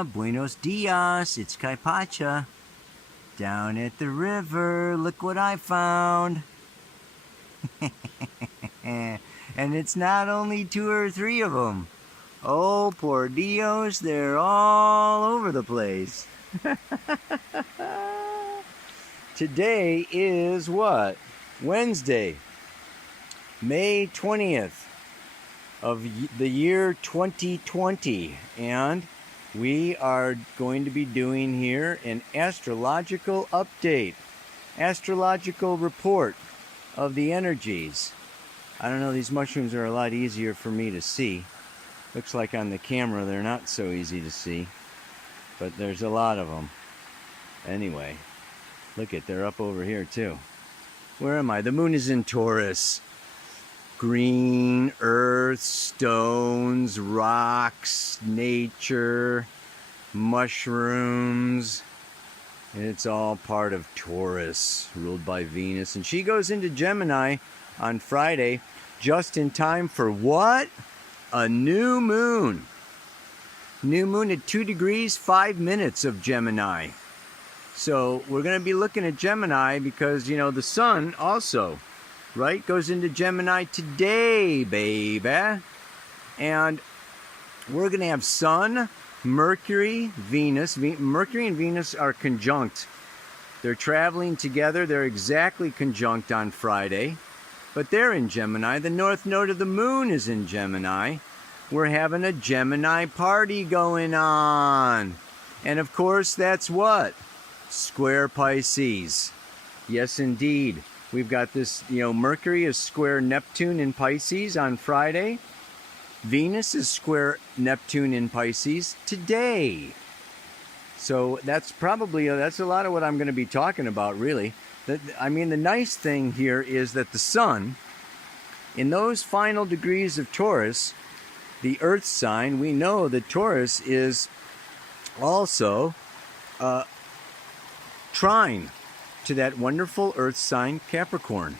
Hola, buenos dias, it's Kaipacha. Down at the river, look what I found. And it's not only 2 or 3 of them. Oh, por Dios, they're all over the place. Today is what? Wednesday, May 20th of the year 2020. And we are going to be doing here an astrological update, astrological report of the energies. I don't know, these mushrooms are a lot easier for me to see. Looks like on the camera they're not so easy to see, but there's a lot of them. Anyway, look at, they're up over here too. Where am I? The moon is in Taurus. Green, earth, stones, rocks, nature, mushrooms. And it's all part of Taurus, ruled by Venus. And she goes into Gemini on Friday, just in time for what? A new moon. New moon at 2 degrees, 5 minutes of Gemini. So we're going to be looking at Gemini because, you know, the sun also, right, goes into Gemini today, baby. And we're going to have Sun, Mercury, Venus. Mercury and Venus are conjunct. They're traveling together. They're exactly conjunct on Friday. But they're in Gemini. The north node of the moon is in Gemini. We're having a Gemini party going on. And of course, that's what? Square Pisces. Yes, indeed. We've got this, you know, Mercury is square Neptune in Pisces on Friday. Venus is square Neptune in Pisces today. So that's probably, that's a lot of what I'm going to be talking about, really. I mean, the nice thing here is that the sun, in those final degrees of Taurus, the earth sign, we know that Taurus is also trine to that wonderful earth sign Capricorn.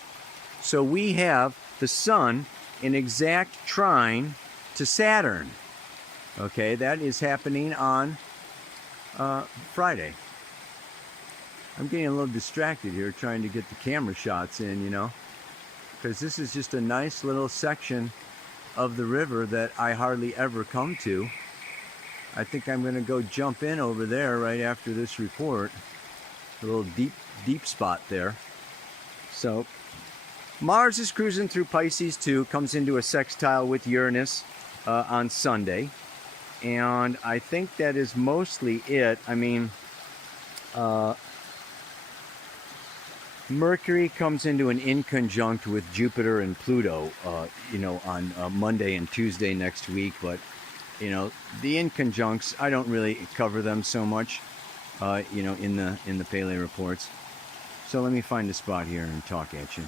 So we have the sun in exact trine to Saturn. Okay, that is happening on Friday. I'm getting a little distracted here trying to get the camera shots in, you know, because this is just a nice little section of the river that I hardly ever come to. I think I'm going to go jump in over there right after this report. A little deep spot there. So Mars is cruising through Pisces too, comes into a sextile with Uranus on Sunday. And I think that is mostly it. I mean, Mercury comes into an inconjunct with Jupiter and Pluto, you know, on Monday and Tuesday next week. But, you know, the inconjuncts, I don't really cover them so much, you know, in the Pele reports. So let me find a spot here and talk at you.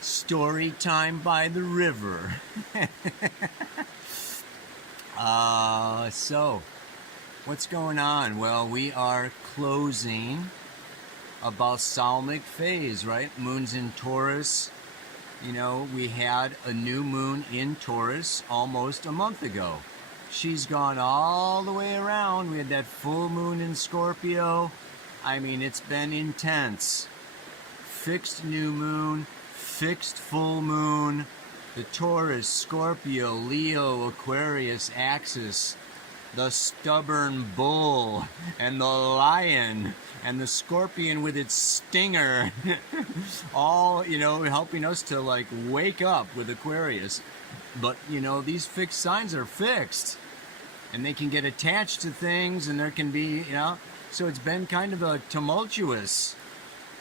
Story time by the river. So, what's going on? Well, we are closing a balsamic phase, right? Moon's in Taurus. You know, we had a new moon in Taurus almost a month ago. She's gone all the way around. We had that full moon in Scorpio. I mean, it's been intense. Fixed new moon, fixed full moon. The Taurus, Scorpio, Leo, Aquarius axis. The stubborn bull and the lion and the scorpion with its stinger. All, you know, helping us to like wake up with Aquarius. But, you know, these fixed signs are fixed. And they can get attached to things, and there can be, you know, so it's been kind of a tumultuous.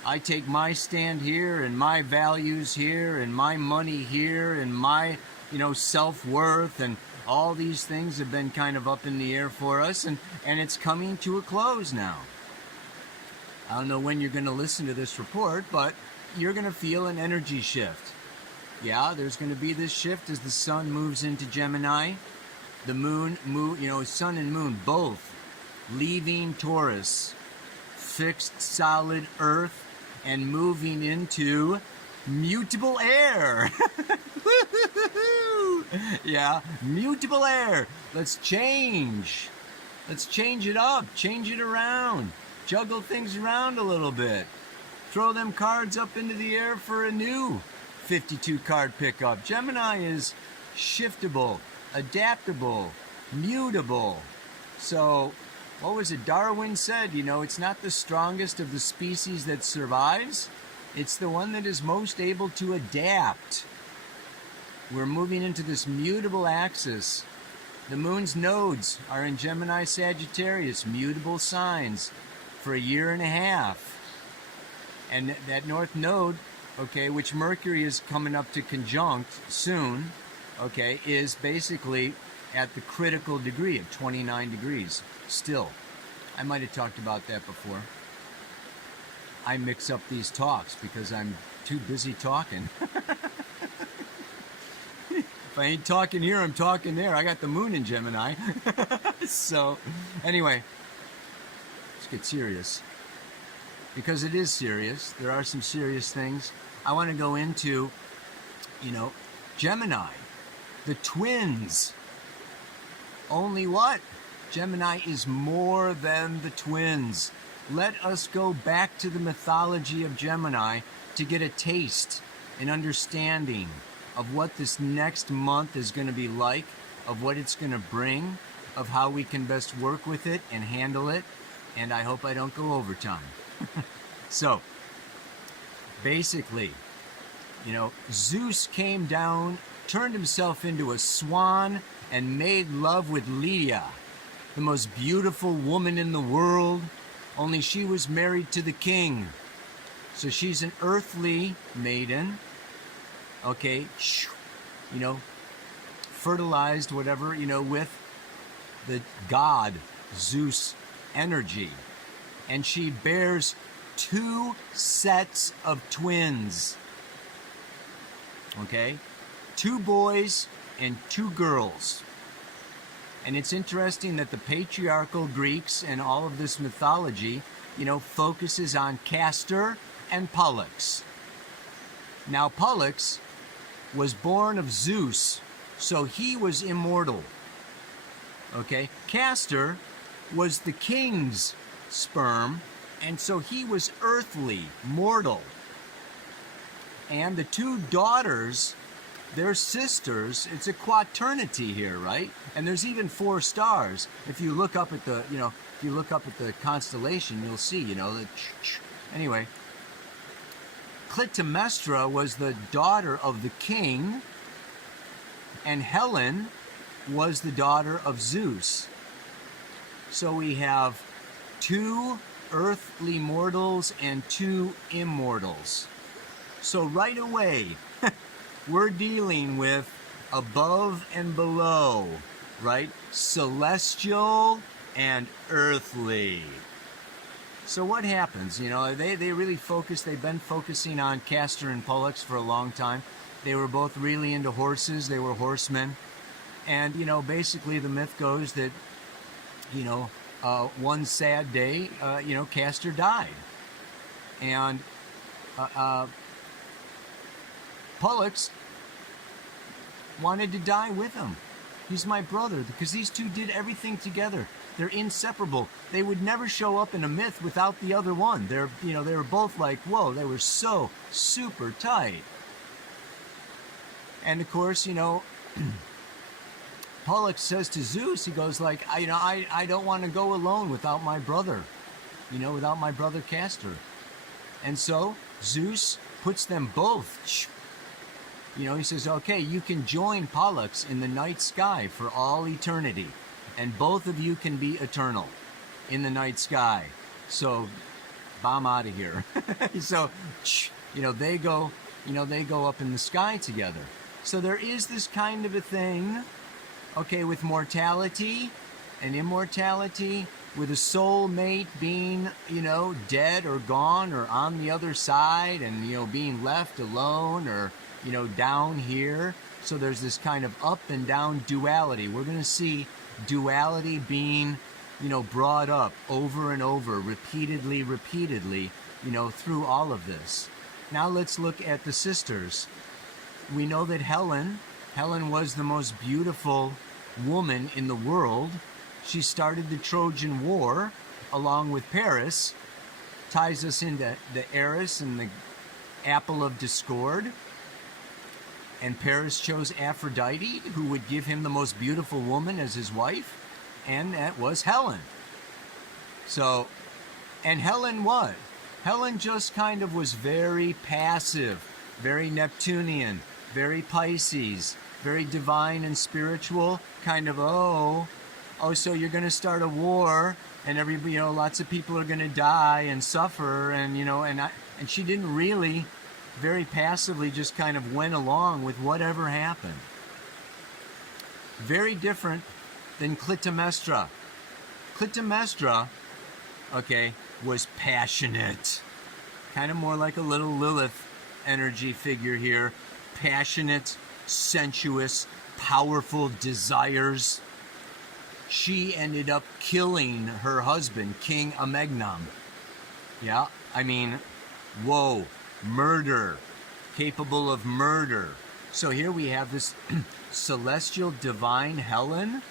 I take my stand here, and my values here, and my money here, and my, you know, self-worth, and all these things have been kind of up in the air for us, and it's coming to a close now. I don't know when you're going to listen to this report, but you're going to feel an energy shift. Yeah, there's going to be this shift as the sun moves into Gemini. The moon, you know, sun and moon both leaving Taurus, fixed solid earth, and moving into mutable air. Yeah, mutable air. Let's change. Let's change it up, change it around, juggle things around a little bit. Throw them cards up into the air for a new 52 card pickup. Gemini is shiftable, adaptable, mutable. So, what was it? Darwin said, it's not the strongest of the species that survives. It's the one that is most able to adapt. We're moving into this mutable axis. The moon's nodes are in Gemini, Sagittarius, mutable signs for a year and a half. And that north node, okay, which Mercury is coming up to conjunct soon, okay, is basically at the critical degree of 29 degrees still. I might have talked about that before. I mix up these talks because I'm too busy talking. If I ain't talking here, I'm talking there. I got the moon in Gemini. So, anyway, let's get serious. Because it is serious. There are some serious things. I want to go into, Gemini, the twins. Only what? Gemini is more than the twins. Let us go back to the mythology of Gemini to get a taste, an understanding of what this next month is going to be like, of what it's going to bring, of how we can best work with it and handle it, and I hope I don't go overtime. So, basically, Zeus came down, turned himself into a swan, and made love with Lydia, the most beautiful woman in the world, only she was married to the king. So she's an earthly maiden, okay, fertilized, whatever, with the god Zeus energy. And she bears 2 sets of twins, okay, 2 boys and 2 girls. And it's interesting that the patriarchal Greeks and all of this mythology, focuses on Castor and Pollux. Now, Pollux was born of Zeus, so he was immortal. Okay? Castor was the king's sperm, and so he was earthly, mortal. And the 2 daughters, they're sisters. It's a quaternity here, right? And there's even 4 stars. If you look up at the, if you look up at the constellation, you'll see, anyway. Clytemnestra was the daughter of the king, and Helen was the daughter of Zeus. So we have 2 earthly mortals and 2 immortals. So right away, we're dealing with above and below, right? Celestial and earthly. So what happens? They really focus, they've been focusing on Castor and Pollux for a long time. They were both really into horses, they were horsemen. And, basically the myth goes that, one sad day, Castor died. And Pollux wanted to die with him. He's my brother, because these 2 did everything together. They're inseparable. They would never show up in a myth without the other one. They were both like, whoa, they were so super tight. And of course, Pollux says to Zeus, he goes like, I don't want to go alone without my brother, without my brother Castor. And so Zeus puts them both, he says, okay, you can join Pollux in the night sky for all eternity. And both of you can be eternal in the night sky. So, bomb out of here. So, they go up in the sky together. So there is this kind of a thing, okay, with mortality and immortality, with a soulmate being, dead or gone or on the other side and, being left alone or, down here. So there's this kind of up and down duality. We're going to see duality being, brought up over and over, repeatedly, through all of this. Now let's look at the sisters. We know that Helen Helen was the most beautiful woman in the world. She started the Trojan War along with Paris, ties us into the Eris and the apple of discord. And Paris chose Aphrodite, who would give him the most beautiful woman as his wife, and that was Helen. So, and Helen what? Helen just kind of was very passive, very Neptunian, very Pisces, very divine and spiritual, kind of, oh, so you're going to start a war, and everybody, lots of people are going to die and suffer, and, and she didn't really, very passively just kind of went along with whatever happened. Very different than Clytemnestra. Clytemnestra, okay, was passionate. Kind of more like a little Lilith energy figure here. Passionate, sensuous, powerful desires. She ended up killing her husband, King Amegnon. Yeah, I mean, whoa, murder, capable of murder. So here we have this celestial divine Helen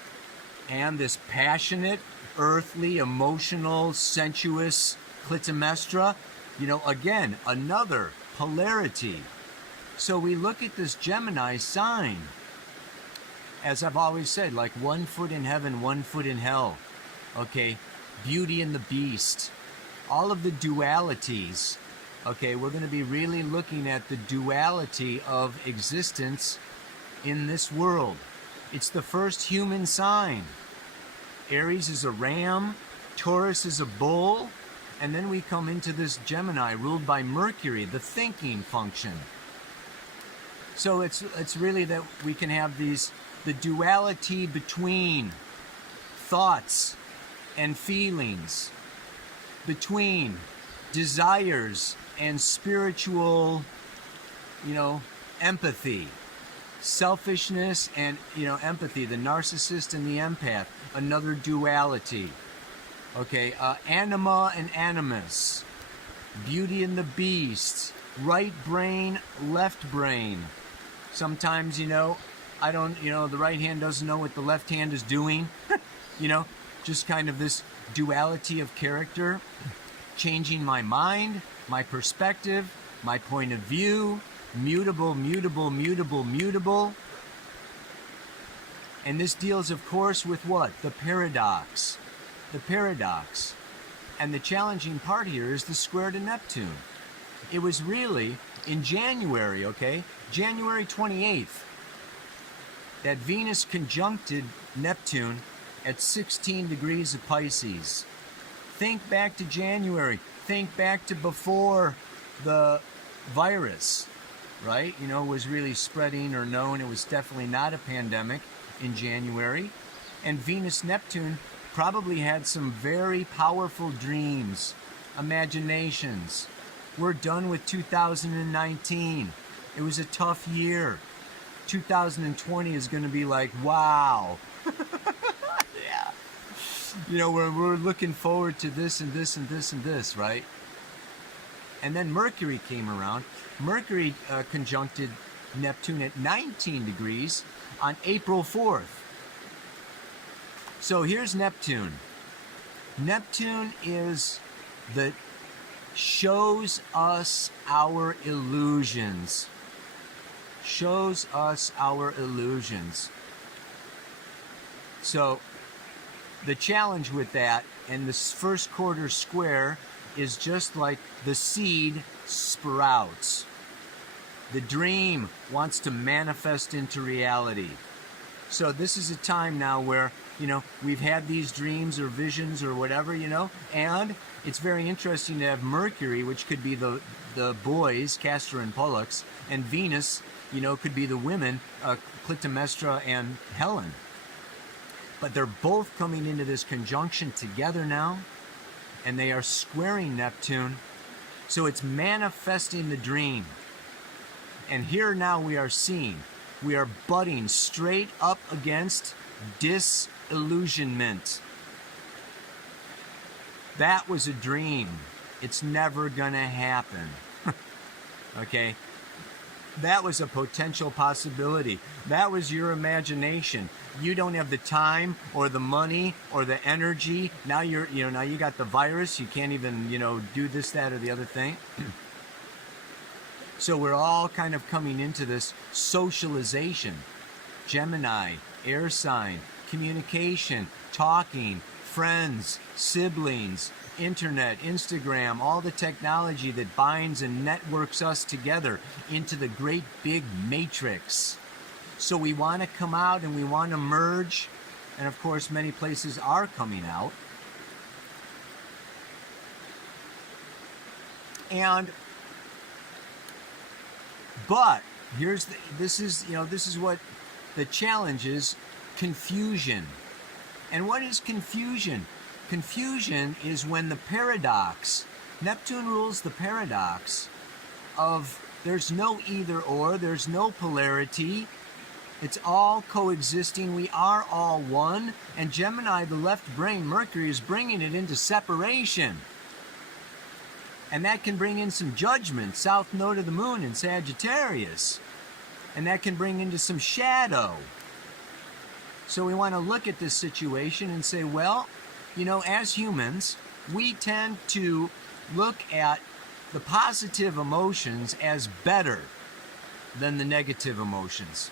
and this passionate, earthly, emotional, sensuous Clytemnestra. Again, another polarity. So we look at this Gemini sign, as I've always said, like 1 foot in heaven, 1 foot in hell. Okay, Beauty and the Beast. All of the dualities. Okay, we're going to be really looking at the duality of existence in this world. It's the first human sign. Aries is a ram, Taurus is a bull, and then we come into this Gemini ruled by Mercury, the thinking function. So it's really that we can have the duality between thoughts and feelings, between desires and spiritual, empathy, selfishness and, empathy, the narcissist and the empath, another duality. Okay, anima and animus, Beauty and the Beast, right brain, left brain. Sometimes, I don't, the right hand doesn't know what the left hand is doing. Just kind of this duality of character, changing my mind, my perspective, my point of view, mutable, mutable, mutable, mutable. And this deals, of course, with what? The paradox. The paradox. And the challenging part here is the square to Neptune. It was really in January, okay? January 28th, that Venus conjuncted Neptune at 16 degrees of Pisces. Think back to January. Think back to before the virus, right? Was really spreading or known. It was definitely not a pandemic in January. And Venus-Neptune probably had some very powerful dreams, imaginations. We're done with 2019. It was a tough year. 2020 is going to be like, wow. Yeah. We're looking forward to this and this and this and this, right? And then Mercury came around. Mercury conjuncted Neptune at 19 degrees on April 4th. So here's Neptune. Neptune is shows us our illusions. Shows us our illusions. So the challenge with that, and this first quarter square, is just like the seed sprouts. The dream wants to manifest into reality. So this is a time now where, we've had these dreams or visions or whatever, and it's very interesting to have Mercury, which could be the boys, Castor and Pollux, and Venus, could be the women, Clytemnestra and Helen. But they're both coming into this conjunction together now, and they are squaring Neptune. So it's manifesting the dream. And here now we are butting straight up against disillusionment. That was a dream. It's never gonna happen. Okay? That was a potential possibility. That was your imagination. You don't have the time or the money or the energy. Now now you got the virus. You can't even, do this, that, or the other thing. So we're all kind of coming into this socialization. Gemini, air sign, communication, talking, friends, siblings, internet, Instagram, all the technology that binds and networks us together into the great big matrix. So we want to come out and we want to merge. And of course, many places are coming out. But this is what the challenge is: confusion. And what is confusion? Confusion is when the paradox, Neptune rules the paradox of there's no either or, there's no polarity, it's all coexisting, we are all one, and Gemini, the left brain, Mercury, is bringing it into separation. And that can bring in some judgment, south node of the moon in Sagittarius. And that can bring into some shadow. So we want to look at this situation and say, well, as humans, we tend to look at the positive emotions as better than the negative emotions.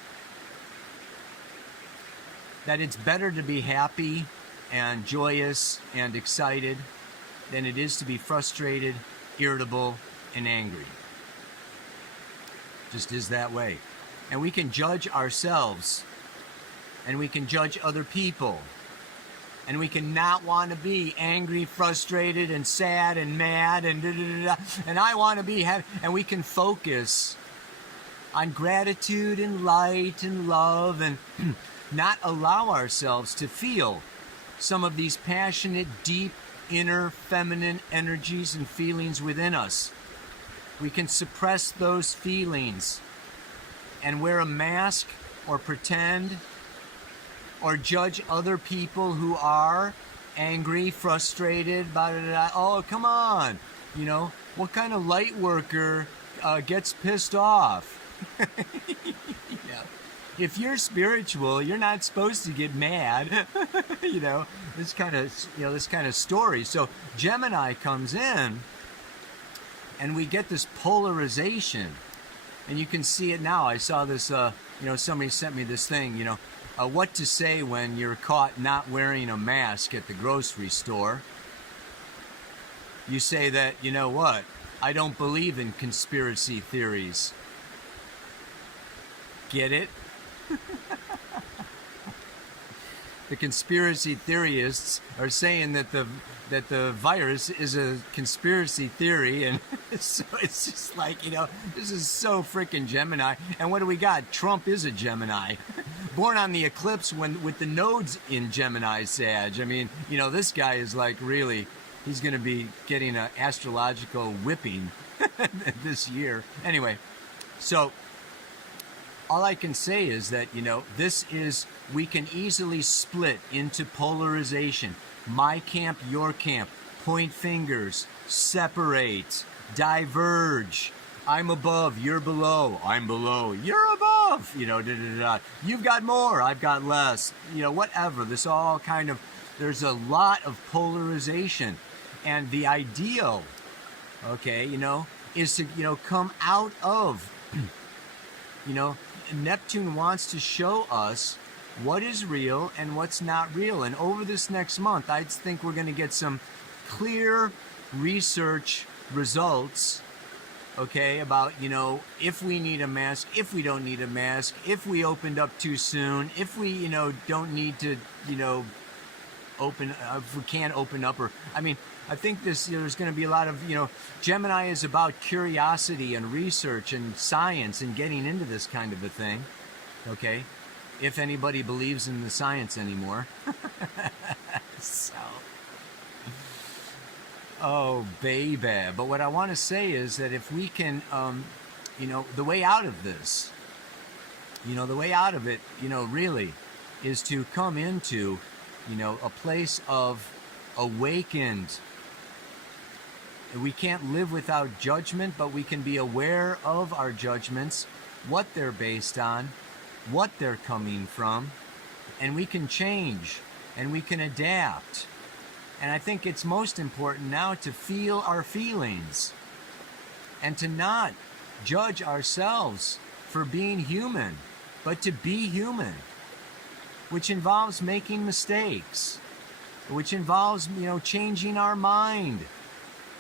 That it's better to be happy and joyous and excited than it is to be frustrated, irritable, and angry. Just is that way. And we can judge ourselves, and we can judge other people, and we can not want to be angry, frustrated, and sad, and mad, and and I want to be happy. And we can focus on gratitude and light and love, and not allow ourselves to feel some of these passionate, deep, inner feminine energies and feelings within us. We can suppress those feelings and wear a mask or pretend or judge other people who are angry, frustrated, blah, blah, blah. Oh, come on. What kind of light worker gets pissed off? Yeah. If you're spiritual, you're not supposed to get mad. This kind of story. So Gemini comes in, and we get this polarization, and you can see it now. I saw this. Somebody sent me this thing. What to say when you're caught not wearing a mask at the grocery store. You say that, what? I don't believe in conspiracy theories. Get it? The conspiracy theorists are saying that the virus is a conspiracy theory, and so it's just like, this is so freaking Gemini. And what do we got? Trump is a Gemini. Born on the eclipse with the nodes in Gemini Sag. I mean, this guy is like really, he's going to be getting an astrological whipping this year. Anyway, so all I can say is that, we can easily split into polarization. My camp, your camp. Point fingers. Separate. Diverge. I'm above, you're below. I'm below, you're above. You've got more, I've got less. Whatever. This all kind of, there's a lot of polarization. And the ideal, is to, come out of, Neptune wants to show us what is real and what's not real. And over this next month, I think we're going to get some clear research results, about, if we need a mask, if we don't need a mask, if we opened up too soon, if we, don't need to, open, if we can't open up, or, I think there's going to be a lot of, Gemini is about curiosity and research and science and getting into this kind of a thing, if anybody believes in the science anymore. So, oh, baby. But what I want to say is that if we can, the way out of this, the way out of it, really is to come into, a place of awakened. We can't live without judgment, but we can be aware of our judgments. what they're based on, what they're coming from, and we can change and we can adapt. And I think it's most important now to feel our feelings and to not judge ourselves for being human, but to be human, which involves making mistakes, which involves, changing our mind,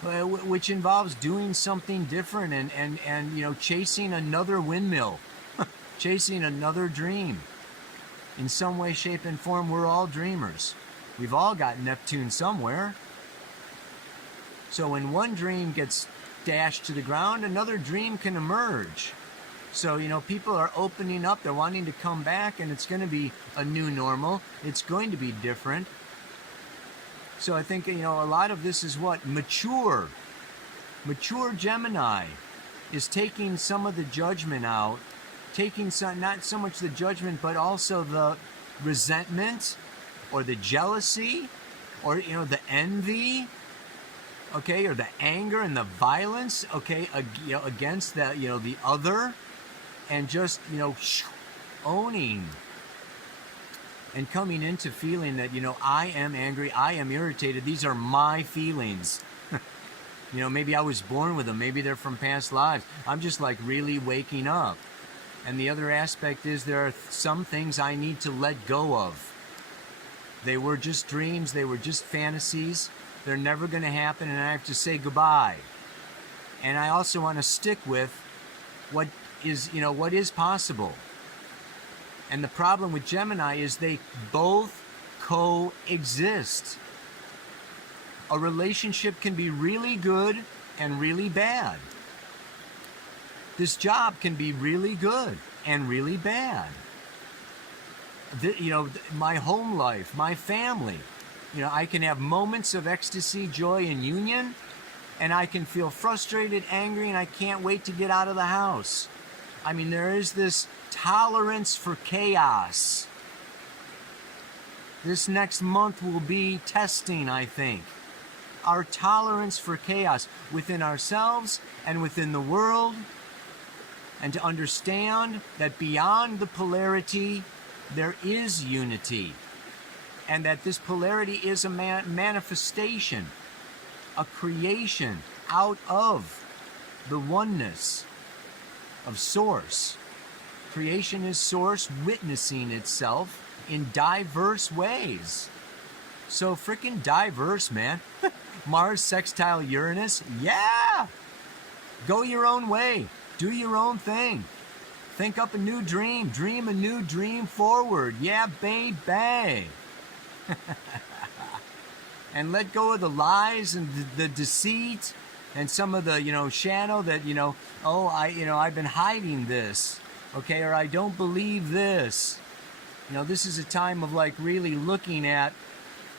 which involves doing something different and chasing another windmill, chasing another dream. In some way, shape, and form, we're all dreamers. We've all got Neptune somewhere. So when one dream gets dashed to the ground, another dream can emerge. So, people are opening up, they're wanting to come back, and it's going to be a new normal. It's going to be different. So I think, a lot of this is what? Mature Gemini is taking some of the judgment out, taking some, not so much the judgment, but also the resentment or the jealousy or, the envy, okay, or the anger and the violence, okay, against the, the other, and just, owning and coming into feeling that, I am angry, I am irritated, these are my feelings. Maybe I was born with them, maybe they're from past lives. I'm just like really waking up. And the other aspect is there are some things I need to let go of. They were just dreams, they were just fantasies. They're never going to happen, and I have to say goodbye. And I also want to stick with what is possible. And the problem with Gemini is they both coexist. A relationship can be really good and really bad. This job can be really good and really bad. My home life, my family. I can have moments of ecstasy, joy, and union, and I can feel frustrated, angry, and I can't wait to get out of the house. I mean, there is this tolerance for chaos. This next month will be testing, I think. Our tolerance for chaos within ourselves and within the world, and to understand that beyond the polarity, there is unity. And that this polarity is a manifestation, a creation out of the oneness of Source. Creation is Source witnessing itself in diverse ways. So freaking diverse, man. Mars sextile Uranus, yeah! Go your own way. Do your own thing. Think up a new dream. Dream a new dream forward. Yeah, baby. And let go of the lies and the deceit and some of the, shadow that, I've been hiding this, okay, or I don't believe this. This is a time of like really looking at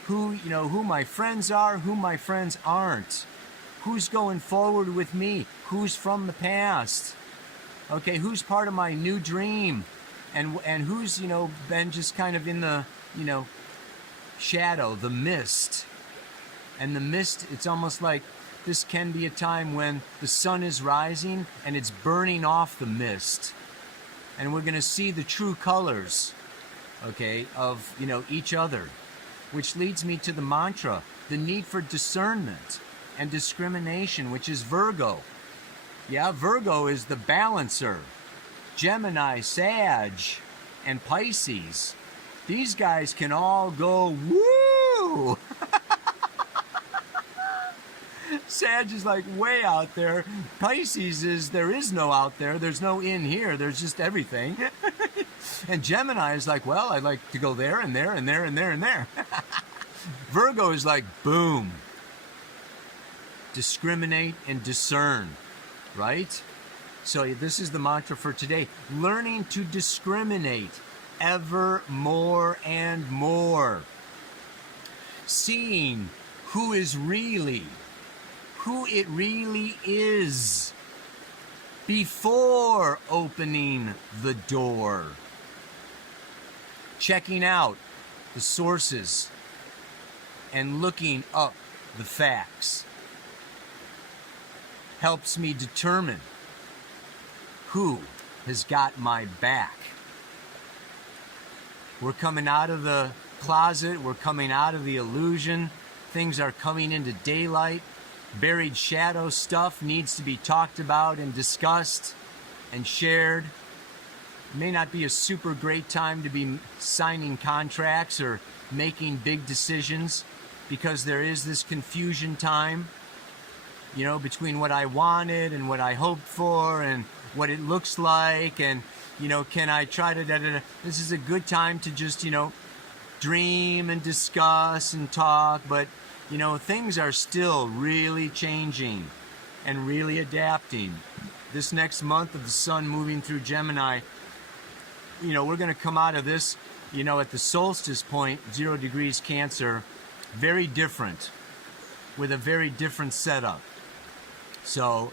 who my friends are, who my friends aren't, who's going forward with me, who's from the past, okay, who's part of my new dream, and who's, been just kind of in the, shadow, the mist. And the mist, it's almost like this can be a time when the sun is rising and it's burning off the mist. And we're going to see the true colors, okay, of, each other. Which leads me to the mantra, the need for discernment and discrimination, which is Virgo. Yeah, Virgo is the balancer. Gemini, Sag, and Pisces. These guys can all go, woo! Sag is like way out there. Pisces is, there is no out there. There's no in here. There's just everything. And Gemini is like, well, I'd like to go there and there and there and there and there. Virgo is like, boom. Discriminate and discern, right? So this is the mantra for today. Learning to discriminate ever more and more. Seeing who it really is before opening the door. Checking out the sources and looking up the facts helps me determine who has got my back. We're coming out of the closet. We're coming out of the illusion. Things are coming into daylight. Buried shadow stuff needs to be talked about and discussed and shared. It may not be a super great time to be signing contracts or making big decisions because there is this confusion time, you know, between what I wanted and what I hoped for and what it looks like and, you know, can I try to da-da-da. This is a good time to just, you know, dream and discuss and talk, but, you know, things are still really changing and really adapting. This next month of the sun moving through Gemini, you know, we're going to come out of this, you know, at the solstice point, 0 degrees Cancer, very different, with a very different setup. So,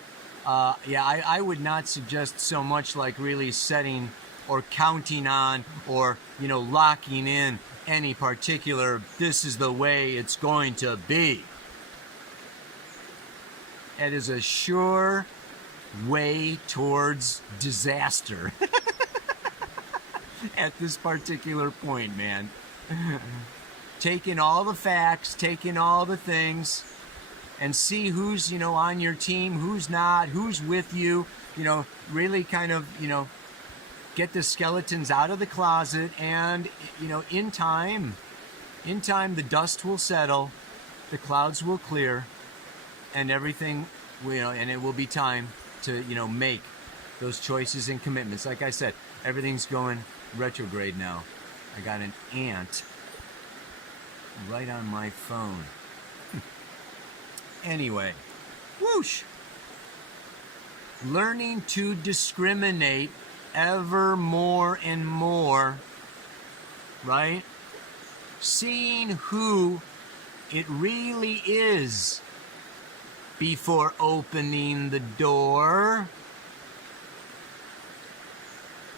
yeah, I would not suggest so much like really setting or counting on or, you know, locking in any particular, this is the way it's going to be. It is a sure way towards disaster at this particular point, man. Taking all the facts, taking all the things, and see who's, you know, on your team, who's not, who's with you, you know, really kind of, you know, get the skeletons out of the closet, and, you know, in time, the dust will settle, the clouds will clear, and everything, you know, and it will be time to, you know, make those choices and commitments. Like I said, everything's going retrograde now. I got an ant right on my phone. Anyway, whoosh. Learning to discriminate ever more and more, right? Seeing who it really is before opening the door.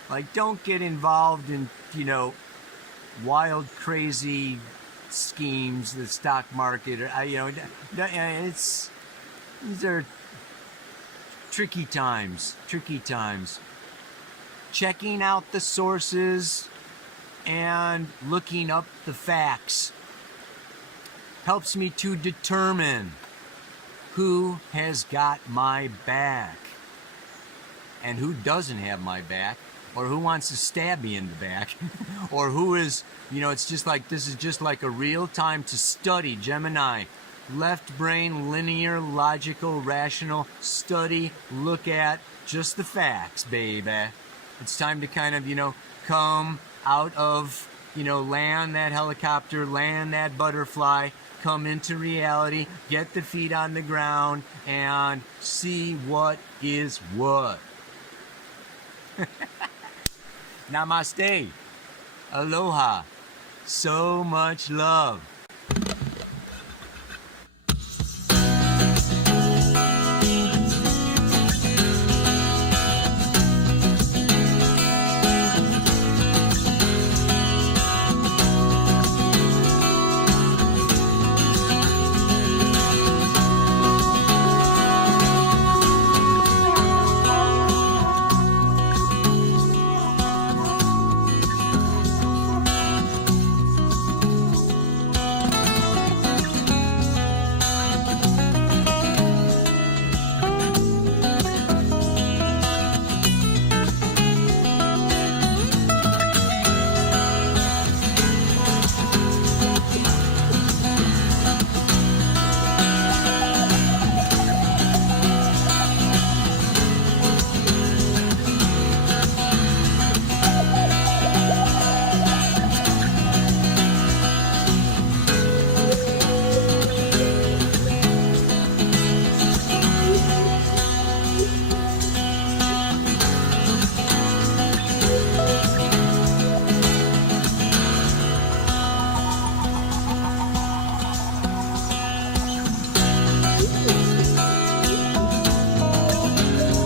Like, don't get involved in, you know, wild, crazy schemes, the stock market, or, you know, these are tricky times. Checking out the sources and looking up the facts helps me to determine who has got my back and who doesn't have my back, or who wants to stab me in the back, or who is, you know, it's just like, this is just like a real time to study, Gemini. Left brain, linear, logical, rational, study, look at just the facts, baby. It's time to kind of, you know, come out of, you know, land that helicopter, land that butterfly, come into reality, get the feet on the ground, and see what is what. Namaste. Aloha. So much love.